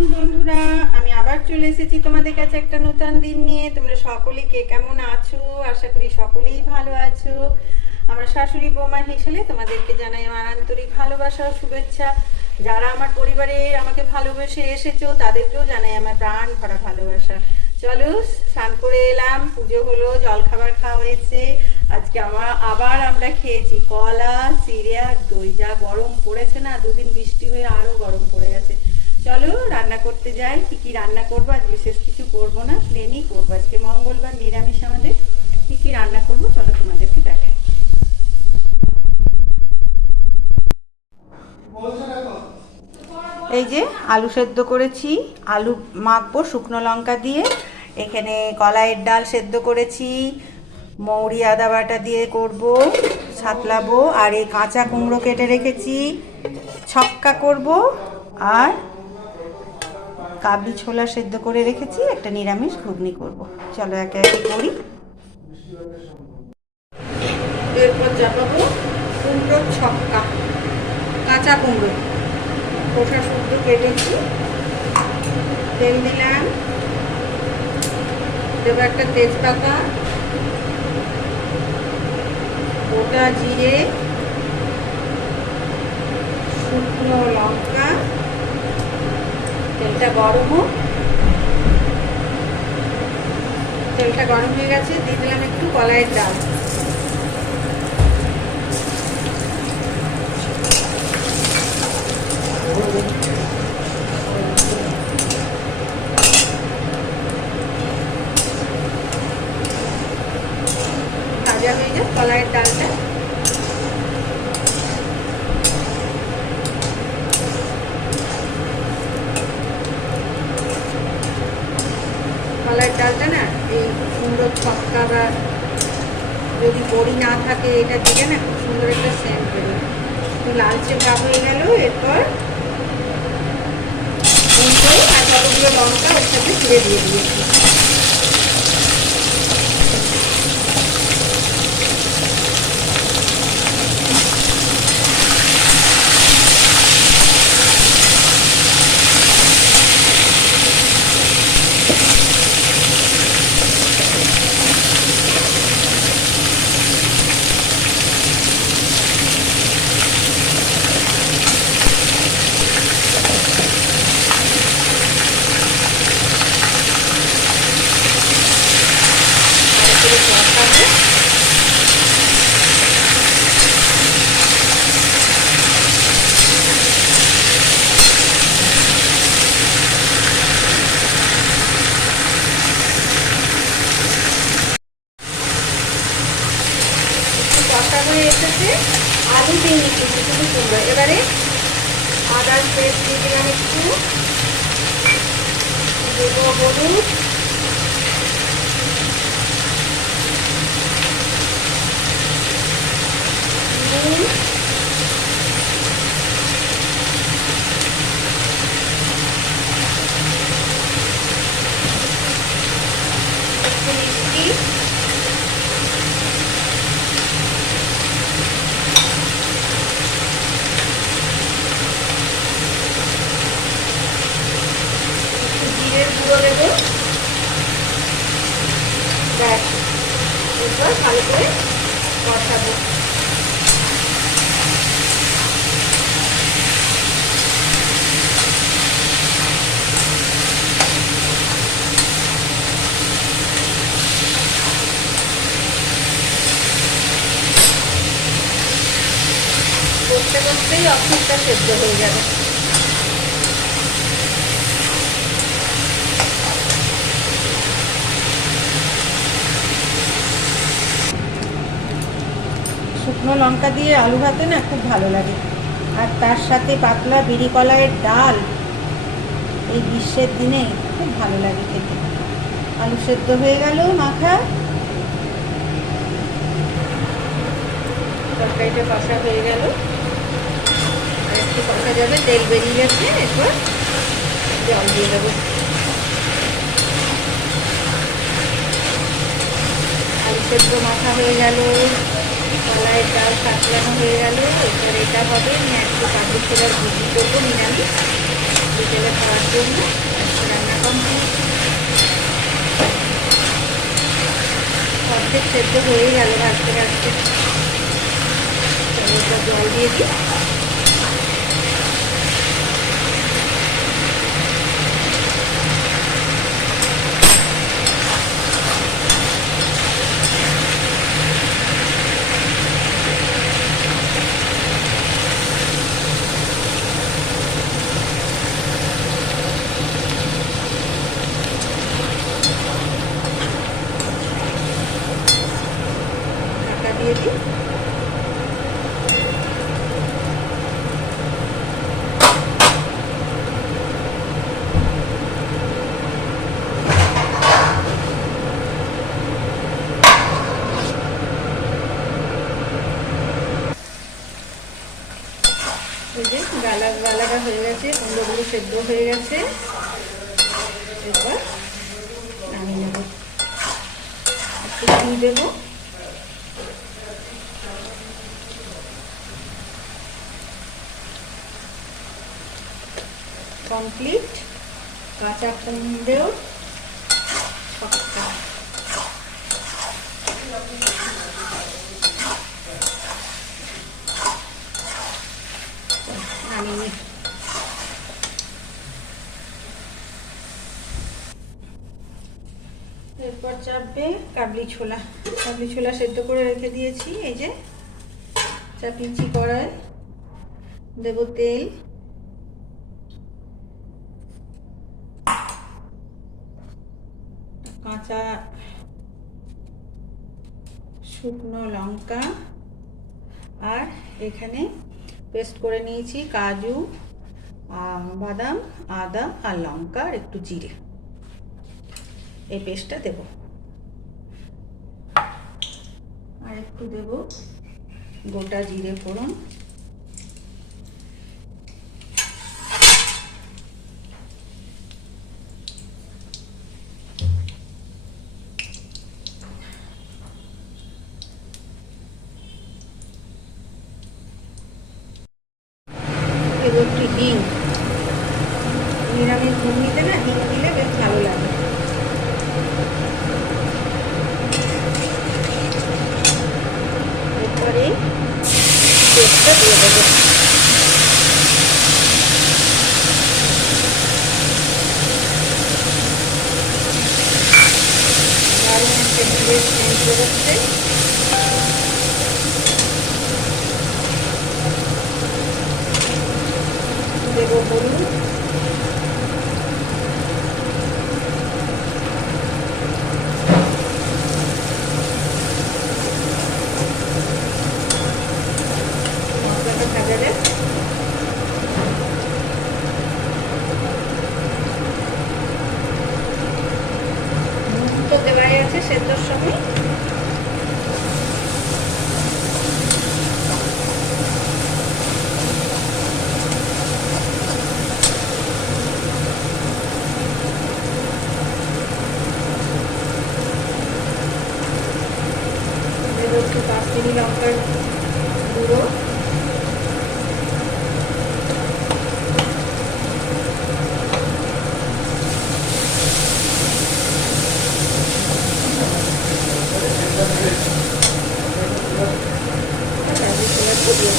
নতুন বন্ধুরা, আমি আবার চলে এসেছি তোমাদের কাছে একটা নতুন দিন নিয়ে। তোমরা সকলেই কে কেমন আছো? আশা করি সকলেই ভালো আছো। আমার শাশুড়ি বৌমা হিসেবে তোমাদেরকে জানাই আমার আন্তরিক ভালোবাসা ও শুভেচ্ছা। যারা আমার পরিবারে আমাকে ভালোবেসে এসেছো তাদেরকেও জানাই আমার প্রাণ ভরা ভালোবাসা। চলো, স্নান করে এলাম, পুজো হলো, জলখাবার খাওয়া হয়েছে। আজকে আবার আমরা খেয়েছি কলা, চিড়ে আর দই। যা গরম পড়েছে না, দুদিন বৃষ্টি হয়ে আরো গরম পড়ে গেছে। চলো রান্না করতে যাই। কি কি রান্না করবো আজ? বিশেষ কিছু করবো না, প্লেনই করবো। আজকে মঙ্গলবার, নিরামিষ আমাদের। কি কি রান্না করবো চলো তোমাদেরকে দেখাই। এই যে আলু সেদ্ধ করেছি, আলু মাখবো শুকনো লঙ্কা দিয়ে। এখানে কলাইয়ের ডাল সেদ্ধ করেছি, মৌরি আদা বাটা দিয়ে করব, সাতলাবো। আর এই কাঁচা কুমড়ো কেটে রেখেছি, ছক্কা করব। আর কাবলি ছোলা সেদ্ধ করে রেখেছি, একটা নিরামিষ ঘুগনি করব। চলো একে একে করি। এরপর চাপাবো কুমড়োর ছক্কা, কাঁচা কুমড়ো খোসা শুদ্ধ কেটেছি। তেল দিলাম, দেবো একটা তেজপাতা, গোটা জিরে, শুকনো লঙ্কা। তেলটা গরম হোক। তেলটা গরম হয়ে গেছে, দিয়ে দিলাম একটু কলাইয়ের ডাল। ভাজা হয়ে যায় কলাইয়ের ডালটা। কলাইয়ের ডালটা না, এই সুন্দর ছক্কা বা যদি বড়ি না থাকে এটা দিলে না খুব সুন্দর একটা সেন্ট বেরোয়। তো লালচে ভাব হয়ে গেল। এরপর কুমড়ো আর কতগুলো লঙ্কা ওর সাথে ছিঁড়ে দিয়ে দিয়েছি। কষা হয়ে এসেছে, আলু দিয়ে নিচ্ছি শুধু কুমড়ো। এবারে আদার পেস্ট দিয়ে দিলাম একটু, দেবো হলুদ, নুন, একটু মিষ্টি, জিরের গুঁড়ো দেবো। ব্যাস, এরপর ভালো করে কষাবো। করতে করতেই অর্ধেকটা সেদ্ধ হয়ে যাবে। শুকনো লঙ্কা দিয়ে আলু ভাতে না খুব ভালো লাগে। আর তার সাথে পাতলা বিরি কলাইয়ের ডাল এই গ্রীষ্মের দিনে খুব ভালো লাগে খেতে। আলু সেদ্ধ হয়ে গেল মাখা, তরকারিটা কষা হয়ে গেল। আর একটু কষা যাবে, তেল বেরিয়ে গেছে। এরপর জল দিয়ে দেবো। আলু সেদ্ধ মাখা হয়ে গেল, কলাইয়ের ডাল সাতলানো হয়ে গেল। এরপর এটা হবে, আমি একটু কাবলি ছোলার ঘুগনি করবো নিরামিষ। বিকেলে খাওয়ার জন্য। রান্না কমপ্লিট, অর্ধেক সেদ্ধ হয়ে গেল ভাজতে ভাজতে। জল দিয়ে দিই। ঢাকা দিয়ে দিই। এই যে গালাগা হয়ে গেছে, কুমড়োগুলো সেদ্ধ হয়ে গেছে। এবার নামিয়ে নেব। একটু ঘি দেবো। কমপ্লিট কাঁচা কুমড়ো ছক্কা। নামিয়ে এরপর চাপবে কাবলি ছোলা। কাবলি ছোলা সেদ্ধ করে রেখে দিয়েছি। এই যে চাপিয়েছি কড়াই, দেব তেল, কাঁচা শুকনো লঙ্কা, আর এখানে পেস্ট করে নিয়েছি কাজু, বাদাম, আদা আর লঙ্কা আর একটু জিরে। এই পেস্টটা দেব। আর একটু দেব গোটা জিরে ফোড়ন, দেব একটু হিং। নিরামিষ ঘুগনিতে না হিং দিলে বেশ ভালো লাগে। এরপরে পেস্টটা দিয়ে দেবো। দারুণ একটা জিরের সেন্ট বেরোচ্ছে। দেবো হলুদ, মশলাটা ভাজাবে। নুন তো দেওয়াই আছে সেদ্ধর সময়। একটু কাশ্মীরি লঙ্কার গুঁড়ো, দিয়ে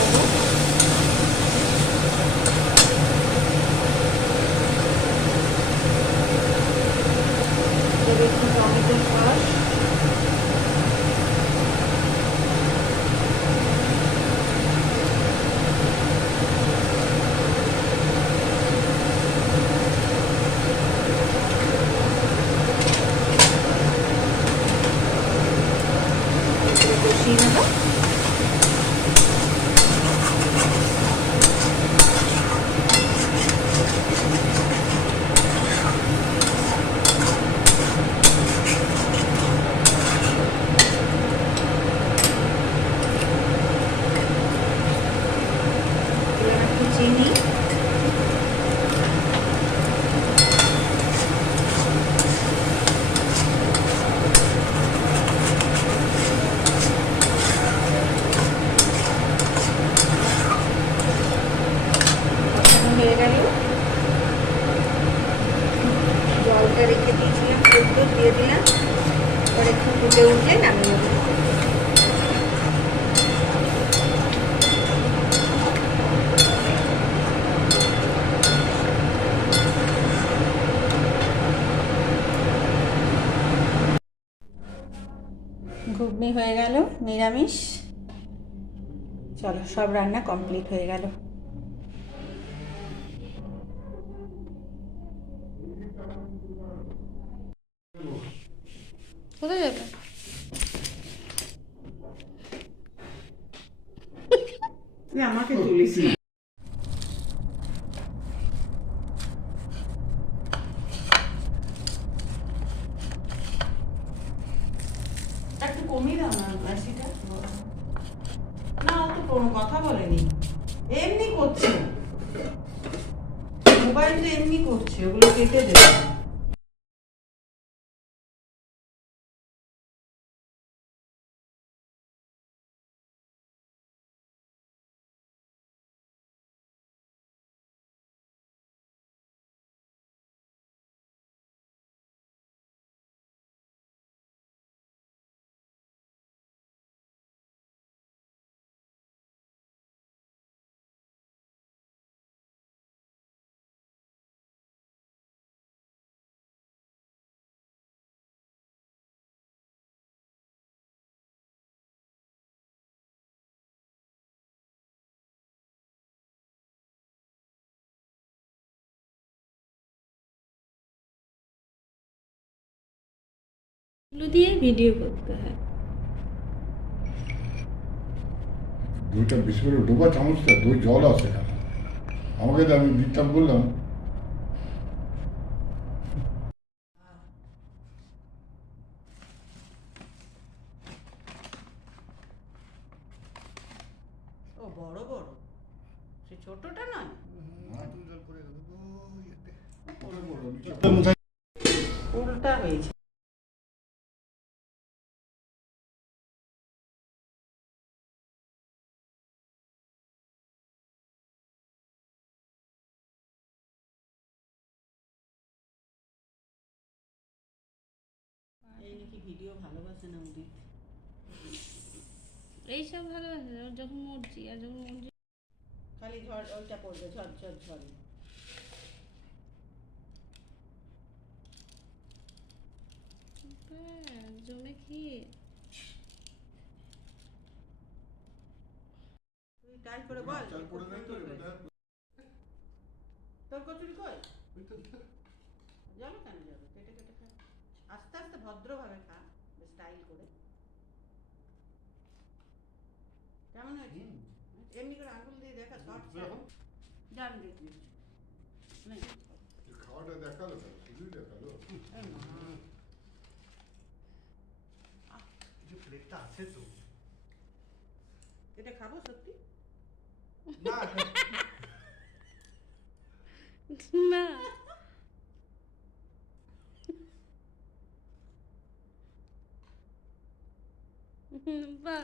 দেবো। টমেটো সস, হয়ে গেল, জলটা রেখে দিয়েছিলাম, দুধ দিয়ে দিলাম, পরে একটু ফুটে উঠলে নামিয়ে নেব। ঘুগনি হয়ে গেল নিরামিষ। চলো, সব রান্না কমপ্লিট হয়ে গেল। কোথায় যাবে? তুই আমাকে তুলিস না। একটু কমিয়ে দাও না বাসিটা। না, ও তো কোনো কথা বলেনি, এমনি করছে, মোবাইলটা এমনি করছে, ওগুলো কেটে দেবে। এগুলো দিয়ে ভিডিও করতে হয়। দইটা বেশি করে ডোবা চামচটা দই জল আছে কেন? আমাকে তো আমি দিতাম বললাম। ও বড় বড়, সে ছোটটা নয়। উল্টা হয়েছে। এই নাকি ভিডিও ভালোবাসে না উদিত। এইসব ভালোবাসে না, ওর যখন মর্জি, আর যখন মর্জি খালি ঝড় ওইটা পড়বে, ঝড় ঝড় ঝড়। জমে খেয়ে তুই টাই করে বল। তোর কচুরি কই? যাবে কেন যাবে? কেটে কেটে খা, আস্তে আস্তে ভদ্রভাবে খা, স্টাইল করে। কেমন হয়েছে? এমনি করে আঙুল দিয়ে দেখা, শর্ট যান দেখবি। খাওয়াটা দেখালো, শুধুই দেখালো। কিছু প্লেটটা আছে তো? এটা খাবো সত্যি? না না বাহ।